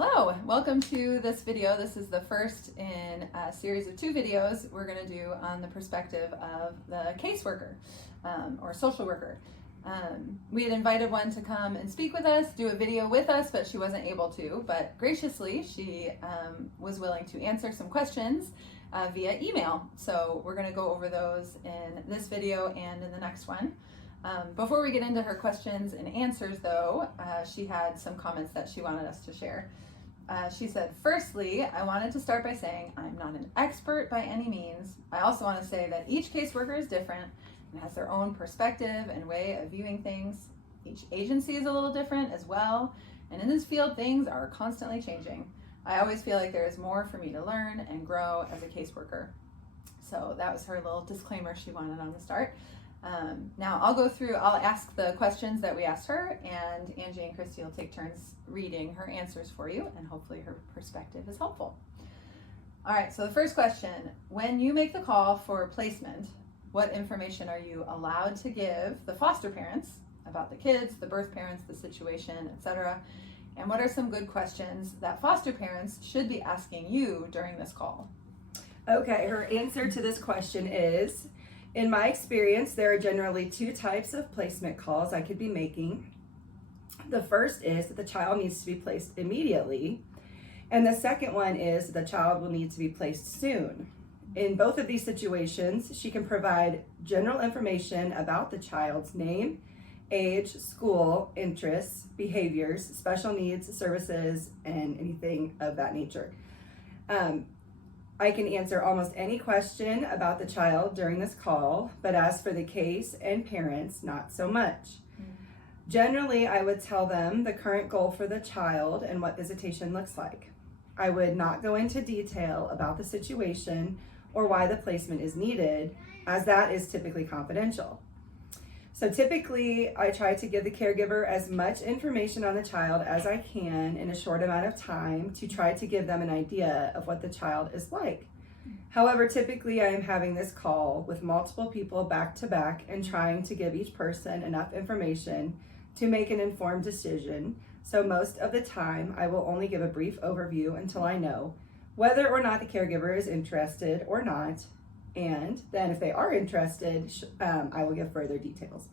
Hello, welcome to this video. This is the first in a series of 2 videos we're going to do on the perspective of the caseworker or social worker. We had invited one to come and speak with us, do a video with us, but she wasn't able to. But graciously, she was willing to answer some questions via email. So we're going to go over those in this video and in the next one. Before we get into her questions and answers though, she had some comments that she wanted us to share. She said, firstly, I wanted to start by saying I'm not an expert by any means. I also want to say that each caseworker is different and has their own perspective and way of viewing things. Each agency is a little different as well, and in this field things are constantly changing. I always feel like there is more for me to learn and grow as a caseworker. So that was her little disclaimer she wanted on the start. Now I'll ask the questions that we asked her, and Angie and Kristy will take turns reading her answers for you, and hopefully her perspective is helpful. All right, so the first question, when you make the call for placement, what information are you allowed to give the foster parents about the kids, the birth parents, the situation, etc.? And what are some good questions that foster parents should be asking you during this call? Okay, her answer to this question is, in my experience, there are generally 2 types of placement calls I could be making. The first is that the child needs to be placed immediately, and the second one is the child will need to be placed soon. In both of these situations, she can provide general information about the child's name, age, school, interests, behaviors, special needs, services, and anything of that nature. I can answer almost any question about the child during this call, but as for the case and parents, not so much. Generally, I would tell them the current goal for the child and what visitation looks like. I would not go into detail about the situation or why the placement is needed, as that is typically confidential. So typically, I try to give the caregiver as much information on the child as I can in a short amount of time to try to give them an idea of what the child is like. However, typically I am having this call with multiple people back to back and trying to give each person enough information to make an informed decision. So most of the time, I will only give a brief overview until I know whether or not the caregiver is interested or not. And then if they are interested, I will give further details.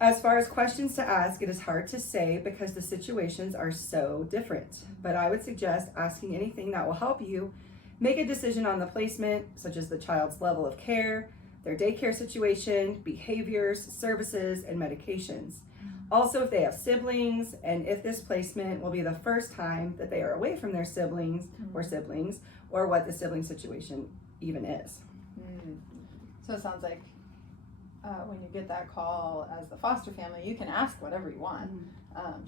As far as questions to ask, it is hard to say because the situations are so different. But I would suggest asking anything that will help you make a decision on the placement, such as the child's level of care, their daycare situation, behaviors, services, and medications. Also, if they have siblings, and if this placement will be the first time that they are away from their siblings, or what the sibling situation even is. So it sounds like when you get that call as the foster family, you can ask whatever you want.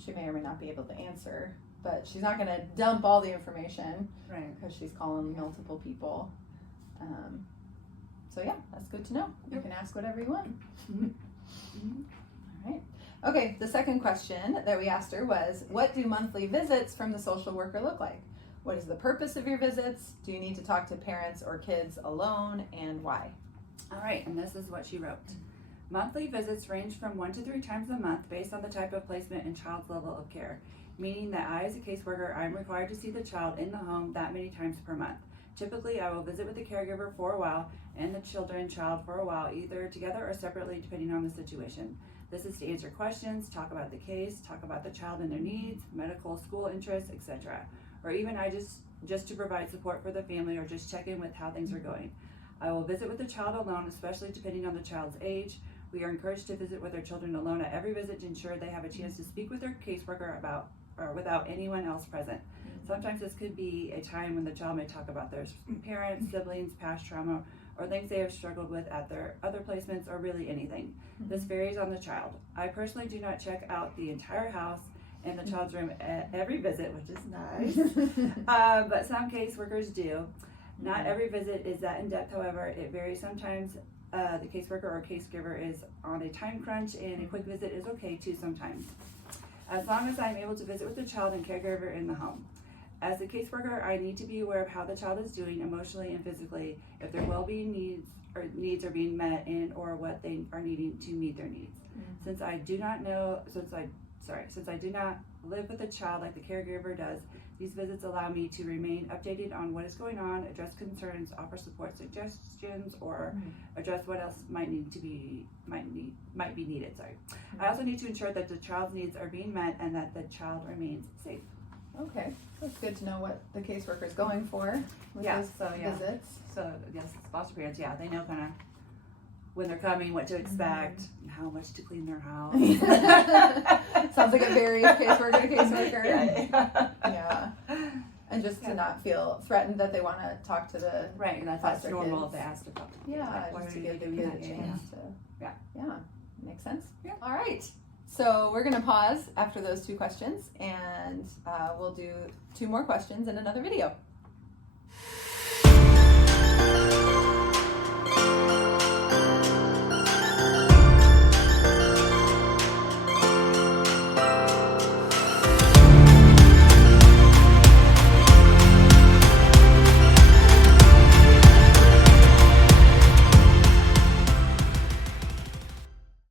She may or may not be able to answer, but she's not going to dump all the information, right? Because she's calling multiple people. So yeah, that's good to know. You can ask whatever you want. All right. Okay, the second question that we asked her was, what do monthly visits from the social worker look like? What is the purpose of your visits? Do you need to talk to parents or kids alone, and why? All right, and this is what she wrote. Monthly visits range from 1 to 3 times a month based on the type of placement and child's level of care, meaning that I, as a caseworker, I'm required to see the child in the home that many times per month. Typically, I will visit with the caregiver for a while and the child for a while, either together or separately, depending on the situation. This is to answer questions, talk about the case, talk about the child and their needs, medical, school interests, etc. Or even just to provide support for the family or just check in with how things are going. I will visit with the child alone, especially depending on the child's age. We are encouraged to visit with their children alone at every visit to ensure they have a chance to speak with their caseworker about or without anyone else present. Sometimes this could be a time when the child may talk about their parents, siblings, past trauma, or things they have struggled with at their other placements, or really anything. This varies on the child. I personally do not check out the entire house and the child's room at every visit, which is nice, but some caseworkers do. Not every visit is that in-depth, however. It varies. Sometimes the caseworker or caregiver is on a time crunch, and a quick visit is okay too sometimes, as long as I'm able to visit with the child and caregiver in the home. As a caseworker, I need to be aware of how the child is doing emotionally and physically, if their well-being needs are being met, and or what they are needing to meet their needs. Since I do not live with the child like the caregiver does. These visits allow me to remain updated on what is going on, address concerns, offer support suggestions, or address what else might be needed. I also need to ensure that the child's needs are being met and that the child remains safe. Okay, that's good to know what the caseworker is going for with Yeah, those visits. So yes, foster parents, yeah, they know kind of when they're coming, what to expect, and how much to clean their house. Sounds like a very caseworker to caseworker. Yeah. And just to not feel threatened that they want to talk to the Right, and that's foster normal kids. if they ask to talk. Yeah, Why just are to you give doing them that? a chance to. Yeah. Makes sense. Yeah. All right. So we're gonna pause after those 2 questions, and we'll do 2 more questions in another video.